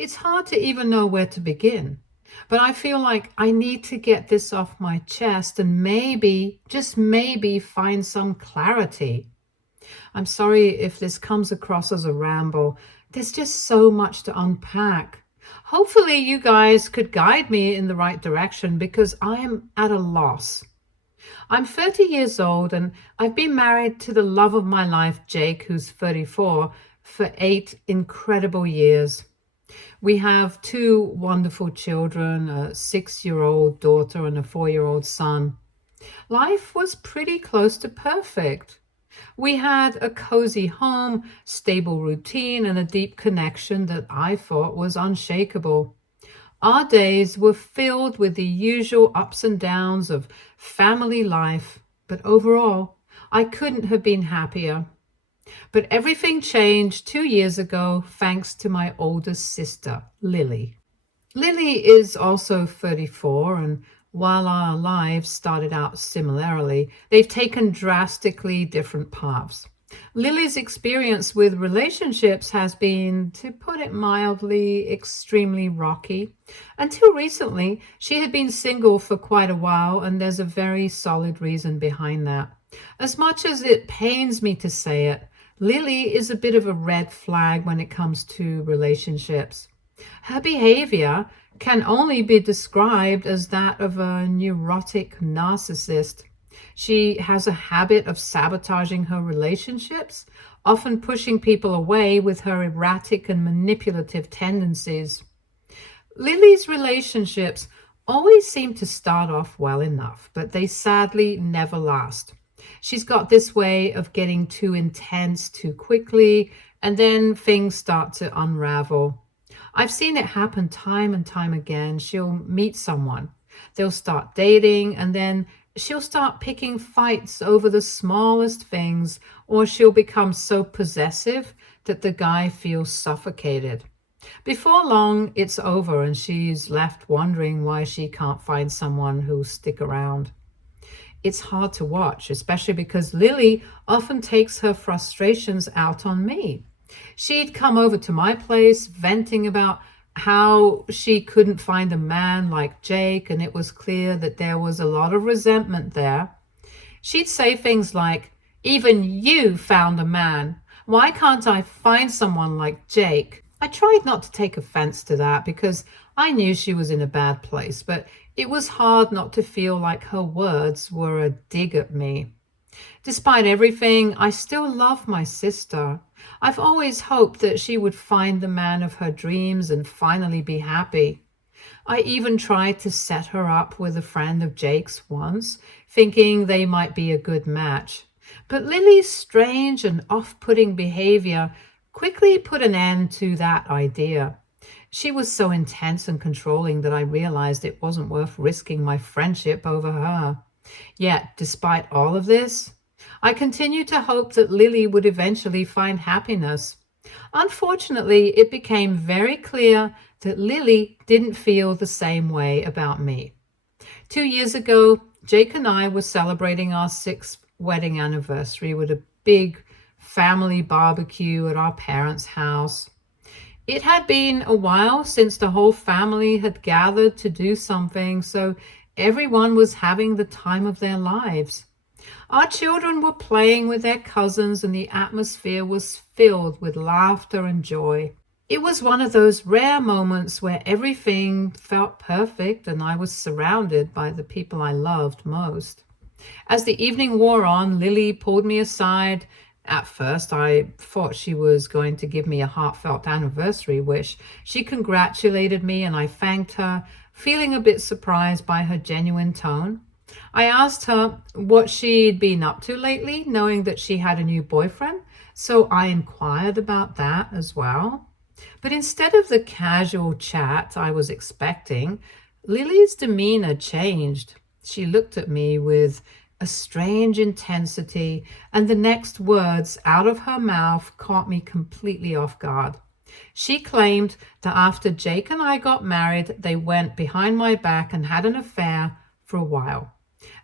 It's hard to even know where to begin, but I feel like I need to get this off my chest and maybe, just maybe, find some clarity. I'm sorry if this comes across as a ramble. There's just so much to unpack. Hopefully, you guys could guide me in the right direction because I am at a loss. I'm 30 years old and I've been married to the love of my life, Jake, who's 34, for 8 incredible years. We have two wonderful children, a 6-year-old daughter and a 4-year-old son. Life was pretty close to perfect. We had a cozy home, stable routine, and a deep connection that I thought was unshakable. Our days were filled with the usual ups and downs of family life, but overall, I couldn't have been happier. But everything changed 2 years ago thanks to my oldest sister, Lily. Lily is also 34, and while our lives started out similarly, they've taken drastically different paths. Lily's experience with relationships has been, to put it mildly, extremely rocky. Until recently, she had been single for quite a while, and there's a very solid reason behind that. As much as it pains me to say it, Lily is a bit of a red flag when it comes to relationships. Her behavior can only be described as that of a neurotic narcissist. She has a habit of sabotaging her relationships, often pushing people away with her erratic and manipulative tendencies. Lily's relationships always seem to start off well enough, but they sadly never last. She's got this way of getting too intense too quickly, and then things start to unravel. I've seen it happen time and time again. She'll meet someone, they'll start dating, and then she'll start picking fights over the smallest things, or she'll become so possessive that the guy feels suffocated. Before long, it's over, and she's left wondering why she can't find someone who'll stick around. It's hard to watch, especially because Lily often takes her frustrations out on me. She'd come over to my place venting about how she couldn't find a man like Jake, and it was clear that there was a lot of resentment there. She'd say things like, "Even you found a man. Why can't I find someone like Jake?" I tried not to take offense to that because I knew she was in a bad place, but it was hard not to feel like her words were a dig at me. Despite everything, I still love my sister. I've always hoped that she would find the man of her dreams and finally be happy. I even tried to set her up with a friend of Jake's once, thinking they might be a good match. But Lily's strange and off-putting behavior quickly put an end to that idea. She was so intense and controlling that I realized it wasn't worth risking my friendship over her. Yet, despite all of this, I continued to hope that Lily would eventually find happiness. Unfortunately, it became very clear that Lily didn't feel the same way about me. 2 years ago, Jake and I were celebrating our 6th wedding anniversary with a big family barbecue at our parents' house. It had been a while since the whole family had gathered to do something, so everyone was having the time of their lives. Our children were playing with their cousins, and the atmosphere was filled with laughter and joy. It was one of those rare moments where everything felt perfect and I was surrounded by the people I loved most. As the evening wore on, Lily pulled me aside. At first, I thought she was going to give me a heartfelt anniversary wish. She congratulated me and I thanked her, feeling a bit surprised by her genuine tone. I asked her what she'd been up to lately, knowing that she had a new boyfriend, so I inquired about that as well. But instead of the casual chat I was expecting, Lily's demeanor changed. She looked at me with a strange intensity, and the next words out of her mouth caught me completely off guard. She claimed that after Jake and I got married, they went behind my back and had an affair for a while.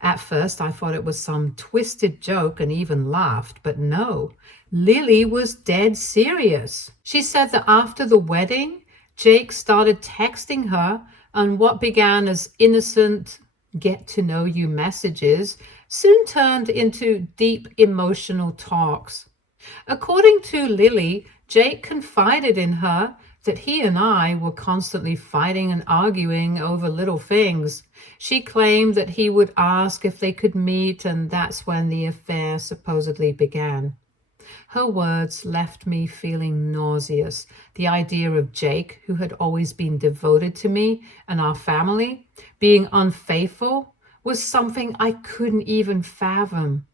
At first, I thought it was some twisted joke and even laughed, but no, Lily was dead serious. She said that after the wedding, Jake started texting her, and what began as innocent get to know you messages soon turned into deep emotional talks. According to Lily, Jake confided in her that he and I were constantly fighting and arguing over little things. She claimed that he would ask if they could meet, and that's when the affair supposedly began. Her words left me feeling nauseous. The idea of Jake, who had always been devoted to me and our family, being unfaithful was something I couldn't even fathom.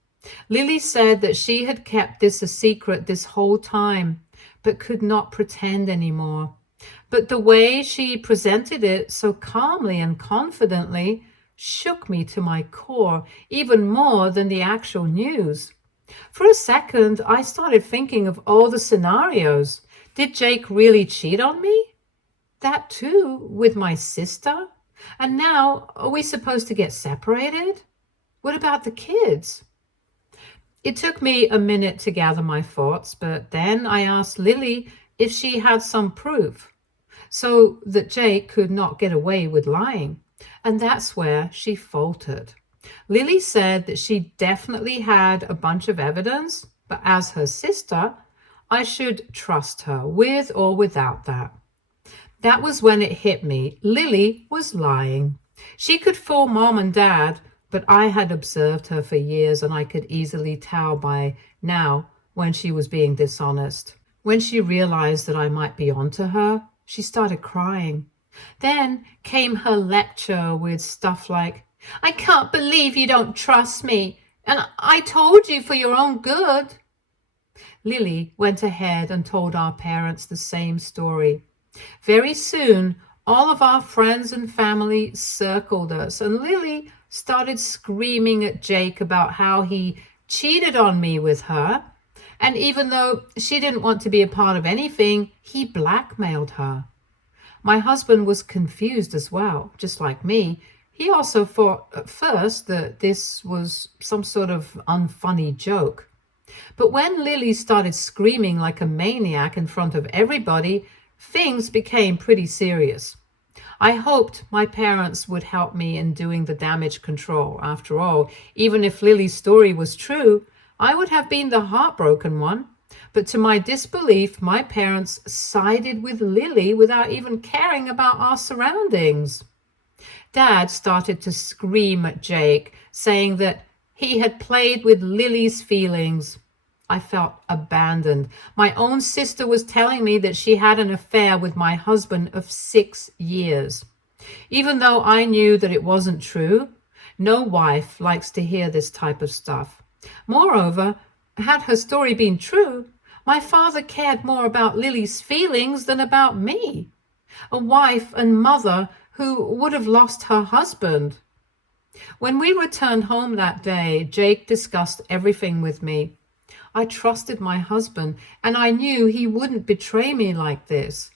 Lily said that she had kept this a secret this whole time, but could not pretend anymore. But the way she presented it so calmly and confidently shook me to my core, even more than the actual news. For a second, I started thinking of all the scenarios. Did Jake really cheat on me? That too, with my sister? And now, are we supposed to get separated? What about the kids? It took me a minute to gather my thoughts, but then I asked Lily if she had some proof so that Jake could not get away with lying. And that's where she faltered. Lily said that she definitely had a bunch of evidence, but as her sister, I should trust her with or without that. That was when it hit me. Lily was lying. She could fool mom and dad, but I had observed her for years, and I could easily tell by now when she was being dishonest. When she realized that I might be onto her, she started crying. Then came her lecture with stuff like, "I can't believe you don't trust me, and I told you for your own good." Lily went ahead and told our parents the same story. Very soon, all of our friends and family circled us, and Lily started screaming at Jake about how he cheated on me with her. And even though she didn't want to be a part of anything, he blackmailed her. My husband was confused as well, just like me. He also thought at first that this was some sort of unfunny joke. But when Lily started screaming like a maniac in front of everybody, things became pretty serious. I hoped my parents would help me in doing the damage control. After all, even if Lily's story was true, I would have been the heartbroken one. But to my disbelief, my parents sided with Lily without even caring about our surroundings. Dad started to scream at Jake, saying that he had played with Lily's feelings. I felt abandoned. My own sister was telling me that she had an affair with my husband of 6 years. Even though I knew that it wasn't true, no wife likes to hear this type of stuff. Moreover, had her story been true, my father cared more about Lily's feelings than about me, a wife and mother who would have lost her husband. When we returned home that day, Jake discussed everything with me. I trusted my husband, and I knew he wouldn't betray me like this.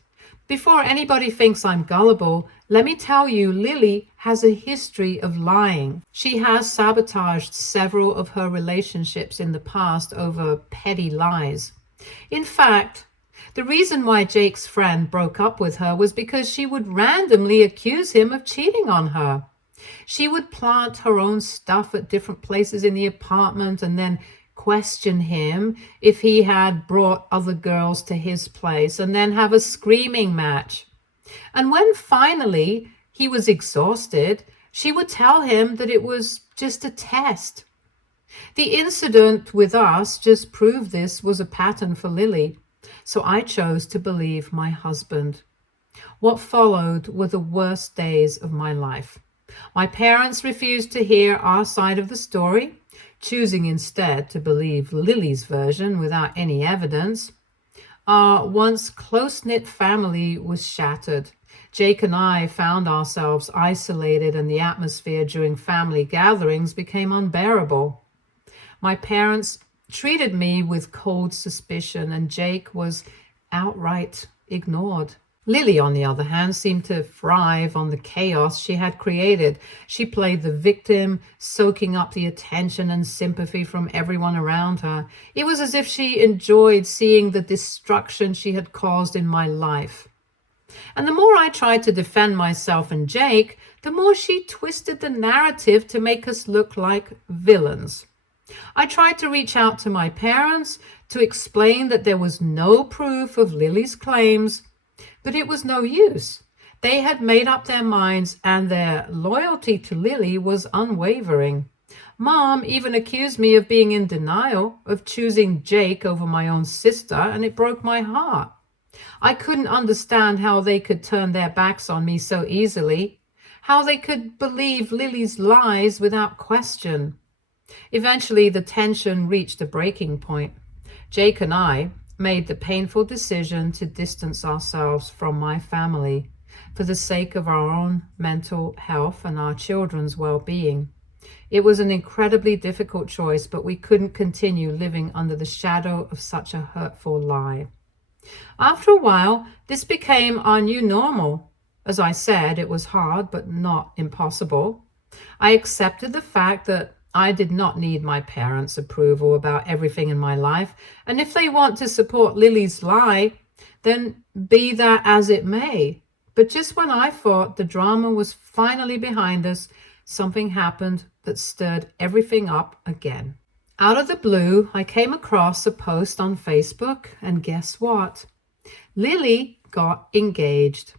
Before anybody thinks I'm gullible, let me tell you, Lily has a history of lying. She has sabotaged several of her relationships in the past over petty lies. In fact, the reason why Jake's friend broke up with her was because she would randomly accuse him of cheating on her. She would plant her own stuff at different places in the apartment and then question him if he had brought other girls to his place, and then have a screaming match. And when finally he was exhausted, she would tell him that it was just a test. The incident with us just proved this was a pattern for Lily, so I chose to believe my husband. What followed were the worst days of my life. My parents refused to hear our side of the story, choosing instead to believe Lily's version without any evidence. Our once close-knit family was shattered. Jake and I found ourselves isolated, and the atmosphere during family gatherings became unbearable. My parents treated me with cold suspicion, and Jake was outright ignored. Lily, on the other hand, seemed to thrive on the chaos she had created. She played the victim, soaking up the attention and sympathy from everyone around her. It was as if she enjoyed seeing the destruction she had caused in my life. And the more I tried to defend myself and Jake, the more she twisted the narrative to make us look like villains. I tried to reach out to my parents to explain that there was no proof of Lily's claims, but it was no use. They had made up their minds and their loyalty to Lily was unwavering. Mom even accused me of being in denial, of choosing Jake over my own sister, and it broke my heart. I couldn't understand how they could turn their backs on me so easily, how they could believe Lily's lies without question. Eventually, the tension reached a breaking point. Jake and I made the painful decision to distance ourselves from my family for the sake of our own mental health and our children's well-being. It was an incredibly difficult choice, but we couldn't continue living under the shadow of such a hurtful lie. After a while, this became our new normal. As I said, it was hard, but not impossible. I accepted the fact that I did not need my parents' approval about everything in my life, and if they want to support Lily's lie, then be that as it may. But just when I thought the drama was finally behind us, something happened that stirred everything up again. Out of the blue, I came across a post on Facebook, and guess what? Lily got engaged.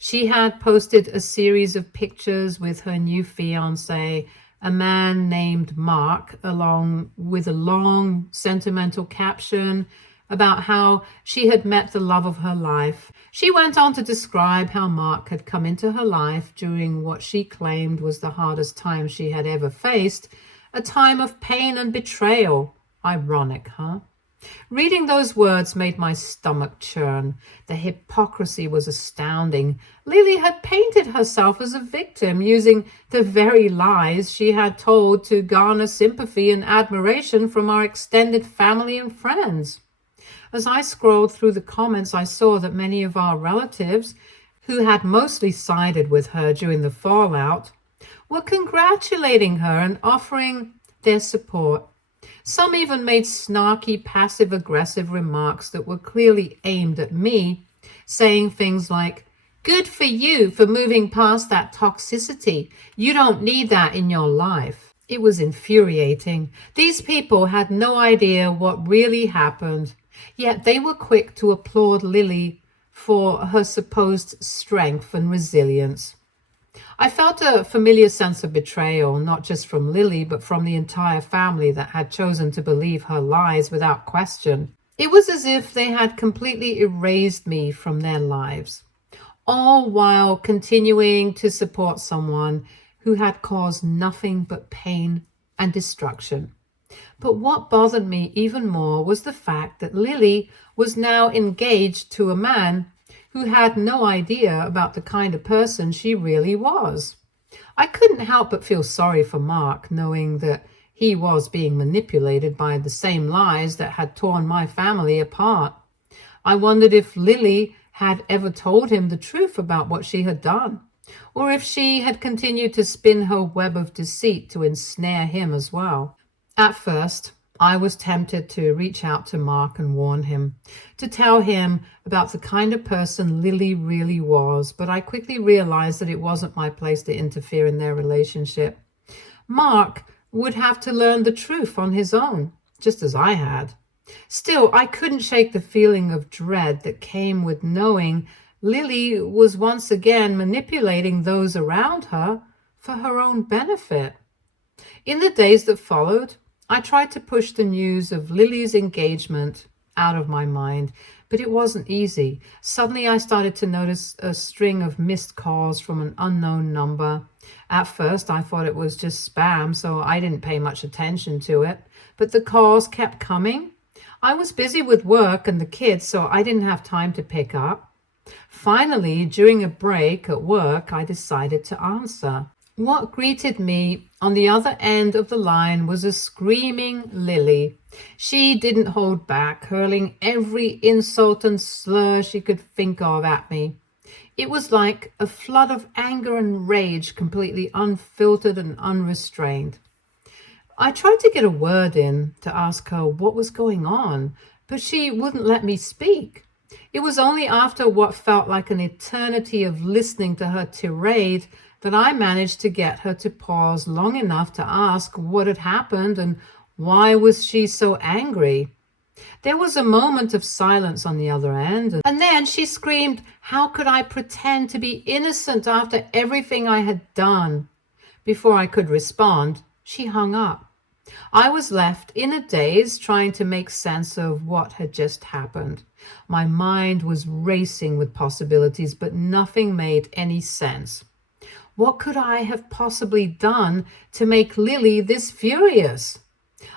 She had posted a series of pictures with her new fiancé, a man named Mark, along with a long sentimental caption about how she had met the love of her life. She went on to describe how Mark had come into her life during what she claimed was the hardest time she had ever faced, a time of pain and betrayal. Ironic, huh? Reading those words made my stomach churn. The hypocrisy was astounding. Lily had painted herself as a victim, using the very lies she had told to garner sympathy and admiration from our extended family and friends. As I scrolled through the comments, I saw that many of our relatives, who had mostly sided with her during the fallout, were congratulating her and offering their support. Some even made snarky, passive-aggressive remarks that were clearly aimed at me, saying things like, "Good for you for moving past that toxicity. You don't need that in your life." It was infuriating. These people had no idea what really happened, yet they were quick to applaud Lily for her supposed strength and resilience. I felt a familiar sense of betrayal, not just from Lily, but from the entire family that had chosen to believe her lies without question. It was as if they had completely erased me from their lives, all while continuing to support someone who had caused nothing but pain and destruction. But what bothered me even more was the fact that Lily was now engaged to a man who had no idea about the kind of person she really was. I couldn't help but feel sorry for Mark, knowing that he was being manipulated by the same lies that had torn my family apart. I wondered if Lily had ever told him the truth about what she had done, or if she had continued to spin her web of deceit to ensnare him as well. At first, I was tempted to reach out to Mark and warn him, to tell him about the kind of person Lily really was, but I quickly realized that it wasn't my place to interfere in their relationship. Mark would have to learn the truth on his own, just as I had. Still, I couldn't shake the feeling of dread that came with knowing Lily was once again manipulating those around her for her own benefit. In the days that followed, I tried to push the news of Lily's engagement out of my mind, but it wasn't easy. Suddenly I started to notice a string of missed calls from an unknown number. At first I thought it was just spam, so I didn't pay much attention to it, but the calls kept coming. I was busy with work and the kids, so I didn't have time to pick up. Finally, during a break at work, I decided to answer. What greeted me on the other end of the line was a screaming Lily. She didn't hold back, hurling every insult and slur she could think of at me. It was like a flood of anger and rage, completely unfiltered and unrestrained. I tried to get a word in to ask her what was going on, but she wouldn't let me speak. It was only after what felt like an eternity of listening to her tirade that I managed to get her to pause long enough to ask what had happened and why was she so angry. There was a moment of silence on the other end, and then she screamed, "How could I pretend to be innocent after everything I had done?" Before I could respond, she hung up. I was left in a daze trying to make sense of what had just happened. My mind was racing with possibilities, but nothing made any sense. What could I have possibly done to make Lily this furious?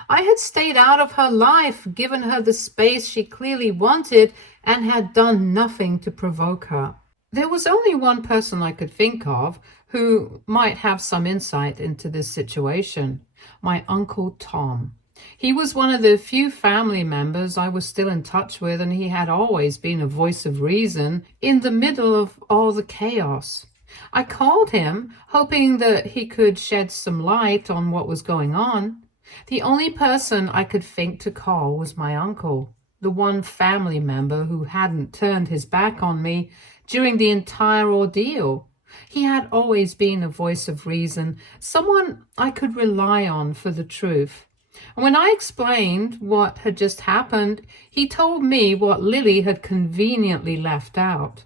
I had stayed out of her life, given her the space she clearly wanted, and had done nothing to provoke her. There was only one person I could think of who might have some insight into this situation: my Uncle Tom. He was one of the few family members I was still in touch with, and he had always been a voice of reason in the middle of all the chaos. I called him, hoping that he could shed some light on what was going on. The only person I could think to call was my uncle, the one family member who hadn't turned his back on me during the entire ordeal. He had always been a voice of reason, someone I could rely on for the truth. And when I explained what had just happened, he told me what Lily had conveniently left out.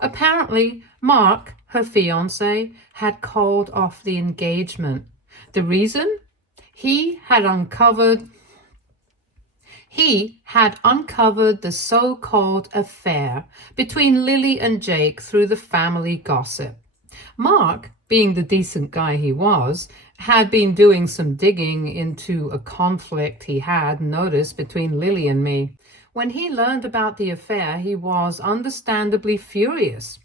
Apparently, Mark, her fiancé, had called off the engagement. The reason? He had uncovered the so-called affair between Lily and Jake through the family gossip. Mark, being the decent guy he was, had been doing some digging into a conflict he had noticed between Lily and me. When he learned about the affair, he was understandably furious.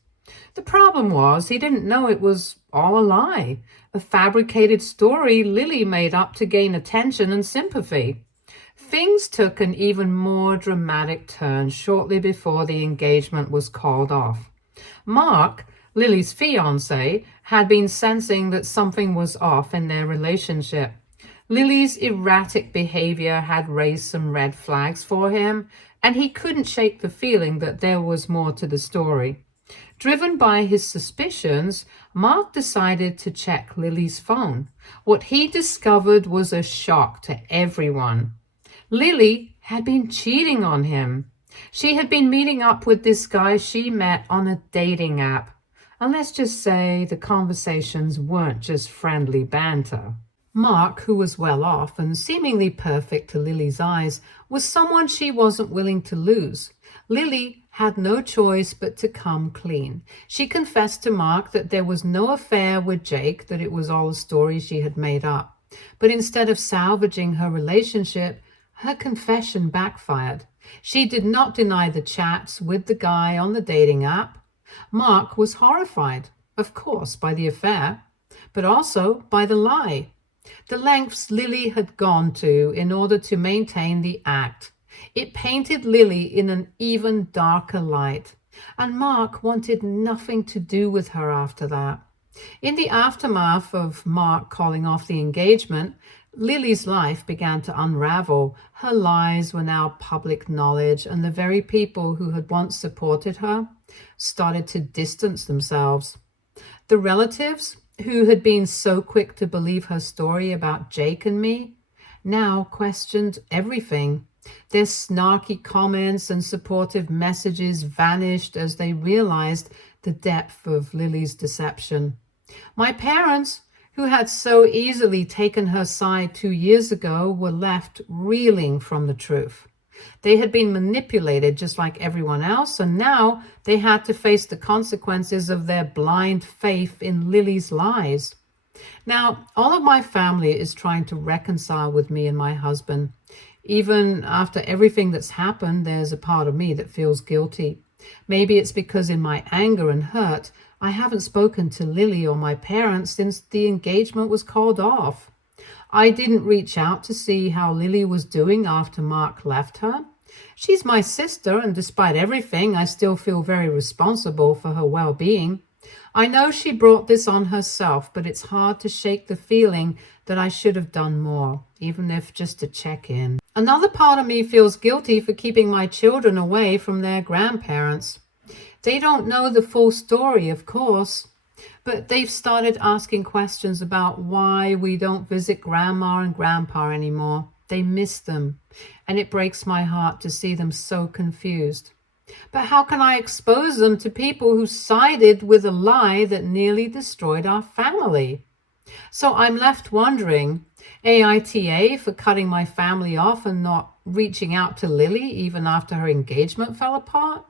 The problem was he didn't know it was all a lie, a fabricated story Lily made up to gain attention and sympathy. Things took an even more dramatic turn shortly before the engagement was called off. Mark, Lily's fiancé, had been sensing that something was off in their relationship. Lily's erratic behavior had raised some red flags for him, and he couldn't shake the feeling that there was more to the story. Driven by his suspicions, Mark decided to check Lily's phone. What he discovered was a shock to everyone. Lily had been cheating on him. She had been meeting up with this guy she met on a dating app. And let's just say the conversations weren't just friendly banter. Mark, who was well off and seemingly perfect to Lily's eyes, was someone she wasn't willing to lose. Lily had no choice but to come clean. She confessed to Mark that there was no affair with Jake, that it was all a story she had made up. But instead of salvaging her relationship, her confession backfired. She did not deny the chats with the guy on the dating app. Mark was horrified, of course, by the affair, but also by the lie. The lengths Lily had gone to in order to maintain the act. It painted Lily in an even darker light, and Mark wanted nothing to do with her after that. In the aftermath of Mark calling off the engagement, Lily's life began to unravel. Her lies were now public knowledge, and the very people who had once supported her started to distance themselves. The relatives who had been so quick to believe her story about Jake and me now questioned everything. Their snarky comments and supportive messages vanished as they realized the depth of Lily's deception. My parents, who had so easily taken her side 2 years ago, were left reeling from the truth. They had been manipulated just like everyone else, and now they had to face the consequences of their blind faith in Lily's lies. Now, all of my family is trying to reconcile with me and my husband. Even after everything that's happened, there's a part of me that feels guilty. Maybe it's because in my anger and hurt, I haven't spoken to Lily or my parents since the engagement was called off. I didn't reach out to see how Lily was doing after Mark left her. She's my sister, and despite everything, I still feel very responsible for her well-being. I know she brought this on herself, but it's hard to shake the feeling that I should have done more, even if just to check in. Another part of me feels guilty for keeping my children away from their grandparents. They don't know the full story, of course, but they've started asking questions about why we don't visit grandma and grandpa anymore. They miss them, and it breaks my heart to see them so confused. But how can I expose them to people who sided with a lie that nearly destroyed our family? So I'm left wondering, AITA for cutting my family off and not reaching out to Lily even after her engagement fell apart?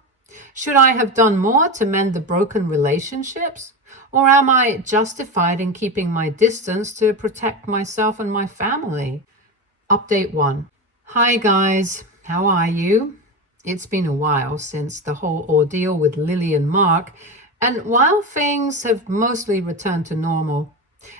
Should I have done more to mend the broken relationships? Or am I justified in keeping my distance to protect myself and my family? Update 1. Hi guys, how are you? It's been a while since the whole ordeal with Lily and Mark, and while things have mostly returned to normal,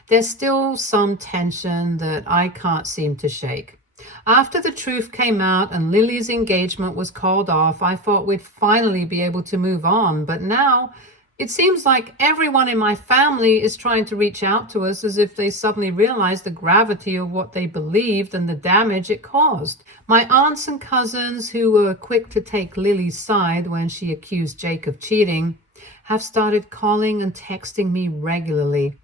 there's still some tension that I can't seem to shake. After the truth came out and Lily's engagement was called off, I thought we'd finally be able to move on, but now it seems like everyone in my family is trying to reach out to us as if they suddenly realized the gravity of what they believed and the damage it caused. My aunts and cousins, who were quick to take Lily's side when she accused Jake of cheating, have started calling and texting me regularly.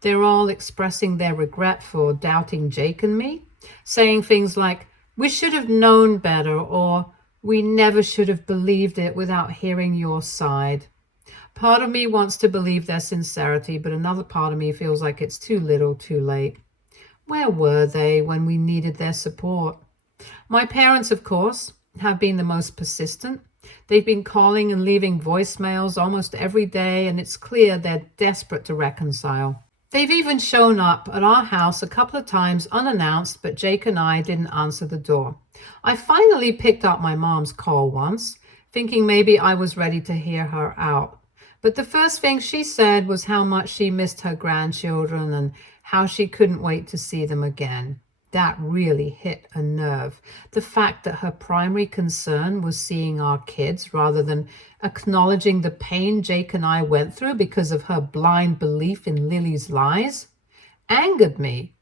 They're all expressing their regret for doubting Jake and me, saying things like, "We should have known better," or "We never should have believed it without hearing your side." Part of me wants to believe their sincerity, but another part of me feels like it's too little, too late. Where were they when we needed their support? My parents, of course, have been the most persistent. They've been calling and leaving voicemails almost every day, and it's clear they're desperate to reconcile. They've even shown up at our house a couple of times unannounced, but Jake and I didn't answer the door. I finally picked up my mom's call once, thinking maybe I was ready to hear her out. But the first thing she said was how much she missed her grandchildren and how she couldn't wait to see them again. That really hit a nerve. The fact that her primary concern was seeing our kids rather than acknowledging the pain Jake and I went through because of her blind belief in Lily's lies angered me.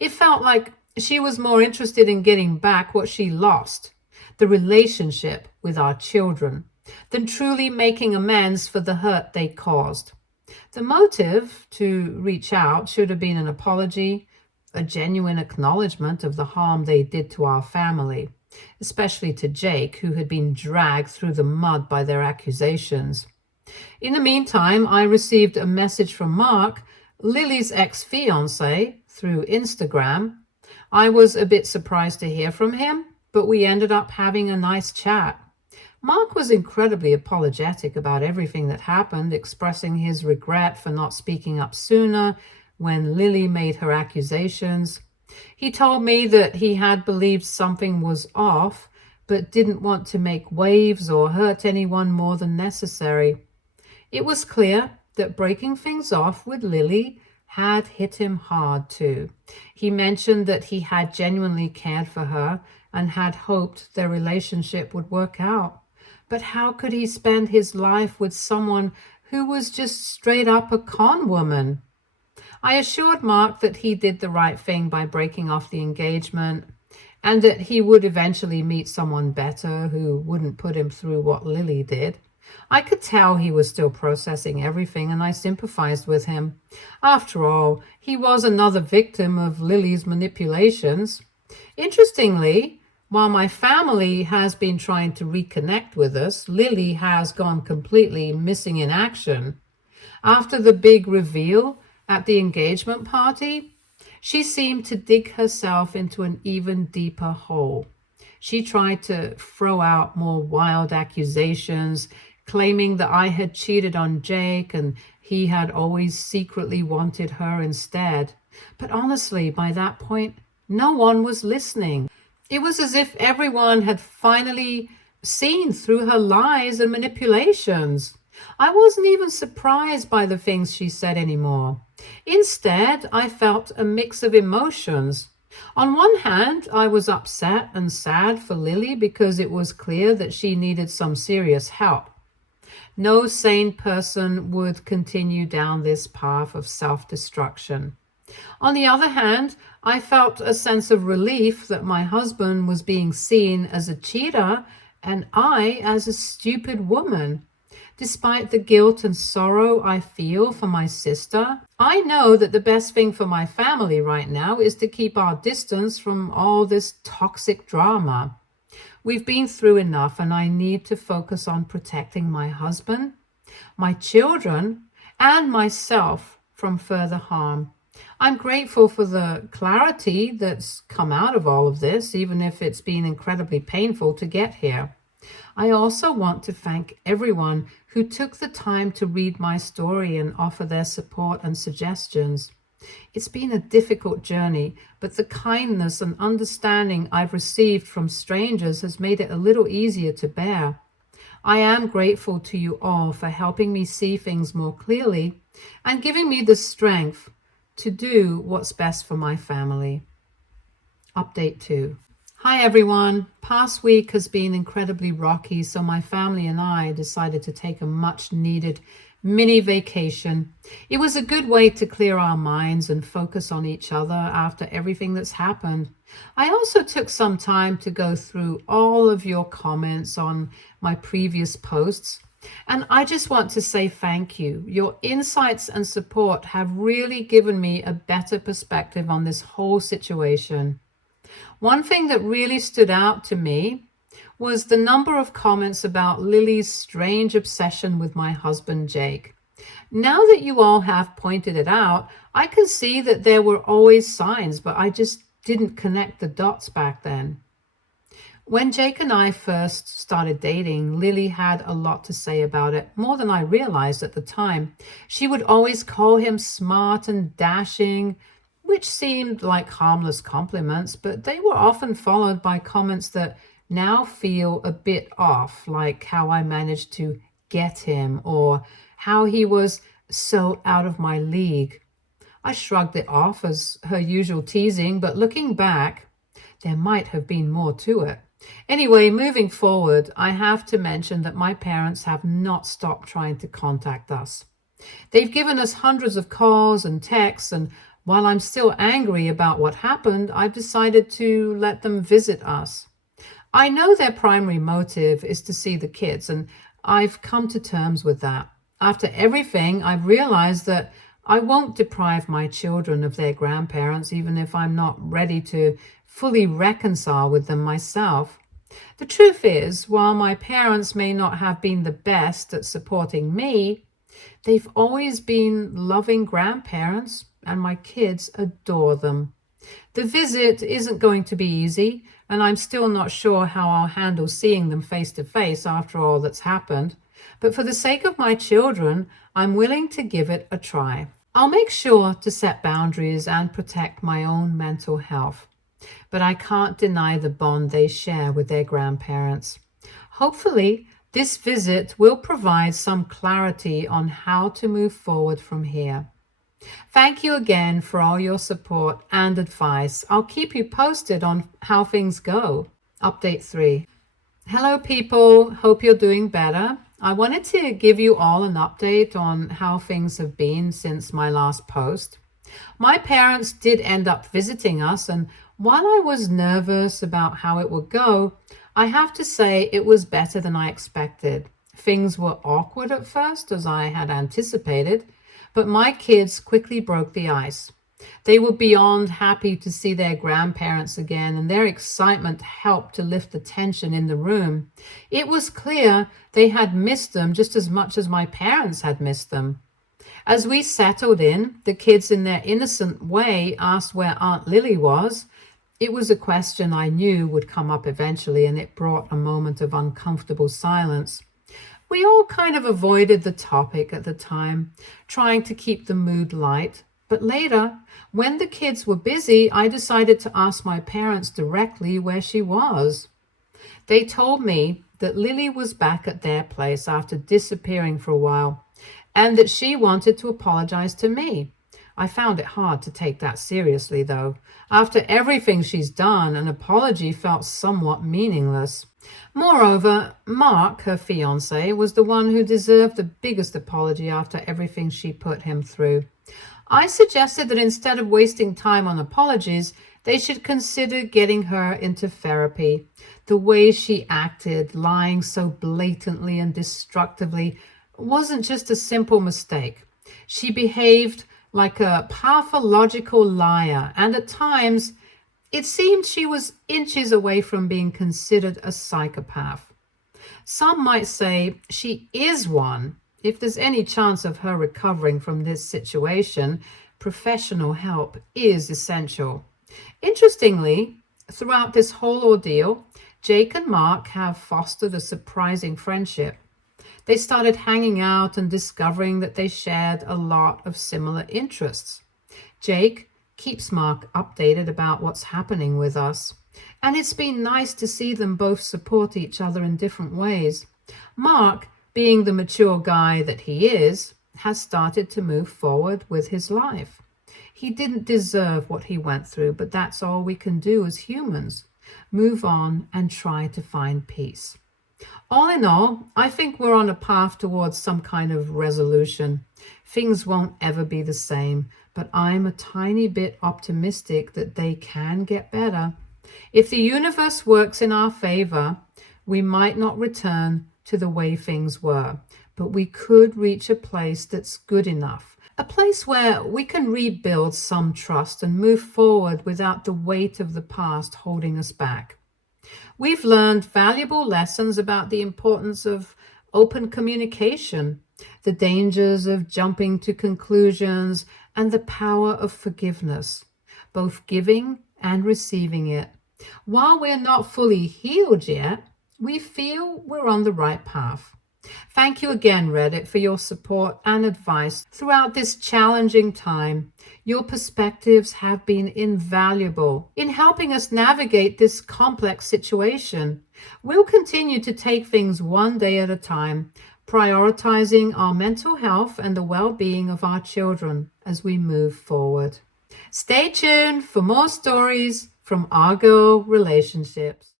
It felt like she was more interested in getting back what she lost, the relationship with our children, than truly making amends for the hurt they caused. The motive to reach out should have been an apology, a genuine acknowledgement of the harm they did to our family, especially to Jake, who had been dragged through the mud by their accusations. In the meantime, I received a message from Mark, Lily's ex-fiancé, through Instagram. I was a bit surprised to hear from him, but we ended up having a nice chat. Mark was incredibly apologetic about everything that happened, expressing his regret for not speaking up sooner when Lily made her accusations. He told me that he had believed something was off, but didn't want to make waves or hurt anyone more than necessary. It was clear that breaking things off with Lily had hit him hard too. He mentioned that he had genuinely cared for her and had hoped their relationship would work out. But how could he spend his life with someone who was just straight up a con woman? I assured Mark that he did the right thing by breaking off the engagement and that he would eventually meet someone better who wouldn't put him through what Lily did. I could tell he was still processing everything, and I sympathized with him. After all, he was another victim of Lily's manipulations. Interestingly, while my family has been trying to reconnect with us, Lily has gone completely missing in action. After the big reveal at the engagement party, she seemed to dig herself into an even deeper hole. She tried to throw out more wild accusations, claiming that I had cheated on Jake and he had always secretly wanted her instead. But honestly, by that point, no one was listening. It was as if everyone had finally seen through her lies and manipulations. I wasn't even surprised by the things she said anymore. Instead, I felt a mix of emotions. On one hand, I was upset and sad for Lily because it was clear that she needed some serious help. No sane person would continue down this path of self-destruction. On the other hand, I felt a sense of relief that my husband was being seen as a cheater and I as a stupid woman. Despite the guilt and sorrow I feel for my sister, I know that the best thing for my family right now is to keep our distance from all this toxic drama. We've been through enough, and I need to focus on protecting my husband, my children, and myself from further harm. I'm grateful for the clarity that's come out of all of this, even if it's been incredibly painful to get here. I also want to thank everyone who took the time to read my story and offer their support and suggestions. It's been a difficult journey, but the kindness and understanding I've received from strangers has made it a little easier to bear. I am grateful to you all for helping me see things more clearly and giving me the strength to do what's best for my family. Update 2. Hi everyone. Past week has been incredibly rocky, so my family and I decided to take a much needed mini vacation. It was a good way to clear our minds and focus on each other after everything that's happened. I also took some time to go through all of your comments on my previous posts, and I just want to say thank you. Your insights and support have really given me a better perspective on this whole situation. One thing that really stood out to me was the number of comments about Lily's strange obsession with my husband, Jake. Now that you all have pointed it out, I can see that there were always signs, but I just didn't connect the dots back then. When Jake and I first started dating, Lily had a lot to say about it, more than I realized at the time. She would always call him smart and dashing, which seemed like harmless compliments, but they were often followed by comments that now feel a bit off, like how I managed to get him or how he was so out of my league. I shrugged it off as her usual teasing, but looking back, there might have been more to it. Anyway, moving forward, I have to mention that my parents have not stopped trying to contact us. They've given us hundreds of calls and texts, and while I'm still angry about what happened, I've decided to let them visit us. I know their primary motive is to see the kids, and I've come to terms with that. After everything, I've realized that I won't deprive my children of their grandparents, even if I'm not ready to fully reconcile with them myself. The truth is, while my parents may not have been the best at supporting me, they've always been loving grandparents, and my kids adore them. The visit isn't going to be easy, and I'm still not sure how I'll handle seeing them face to face after all that's happened. But for the sake of my children, I'm willing to give it a try. I'll make sure to set boundaries and protect my own mental health. But I can't deny the bond they share with their grandparents. Hopefully, this visit will provide some clarity on how to move forward from here. Thank you again for all your support and advice. I'll keep you posted on how things go. Update 3. Hello people, hope you're doing better. I wanted to give you all an update on how things have been since my last post. My parents did end up visiting us, and while I was nervous about how it would go, I have to say it was better than I expected. Things were awkward at first, as I had anticipated, but my kids quickly broke the ice. They were beyond happy to see their grandparents again, and their excitement helped to lift the tension in the room. It was clear they had missed them just as much as my parents had missed them. As we settled in, the kids in their innocent way asked where Aunt Lily was. It was a question I knew would come up eventually, and it brought a moment of uncomfortable silence. We all kind of avoided the topic at the time, trying to keep the mood light. But later, when the kids were busy, I decided to ask my parents directly where she was. They told me that Lily was back at their place after disappearing for a while, and that she wanted to apologize to me. I found it hard to take that seriously, though. After everything she's done, an apology felt somewhat meaningless. Moreover, Mark, her fiancé, was the one who deserved the biggest apology after everything she put him through. I suggested that instead of wasting time on apologies, they should consider getting her into therapy. The way she acted, lying so blatantly and destructively, wasn't just a simple mistake. She behaved like a pathological liar, and at times it seemed she was inches away from being considered a psychopath. Some might say she is one. If there's any chance of her recovering from this situation, professional help is essential. Interestingly, throughout this whole ordeal, Jake and Mark have fostered a surprising friendship. They started hanging out and discovering that they shared a lot of similar interests. Jake keeps Mark updated about what's happening with us, and it's been nice to see them both support each other in different ways. Mark, being the mature guy that he is, has started to move forward with his life. He didn't deserve what he went through, but that's all we can do as humans. Move on and try to find peace. All in all, I think we're on a path towards some kind of resolution. Things won't ever be the same, but I'm a tiny bit optimistic that they can get better. If the universe works in our favor, we might not return to the way things were, but we could reach a place that's good enough. A place where we can rebuild some trust and move forward without the weight of the past holding us back. We've learned valuable lessons about the importance of open communication, the dangers of jumping to conclusions, and the power of forgiveness, both giving and receiving it. While we're not fully healed yet, we feel we're on the right path. Thank you again, Reddit, for your support and advice throughout this challenging time. Your perspectives have been invaluable in helping us navigate this complex situation. We'll continue to take things one day at a time, prioritizing our mental health and the well-being of our children as we move forward. Stay tuned for more stories from Our Girl Relationships.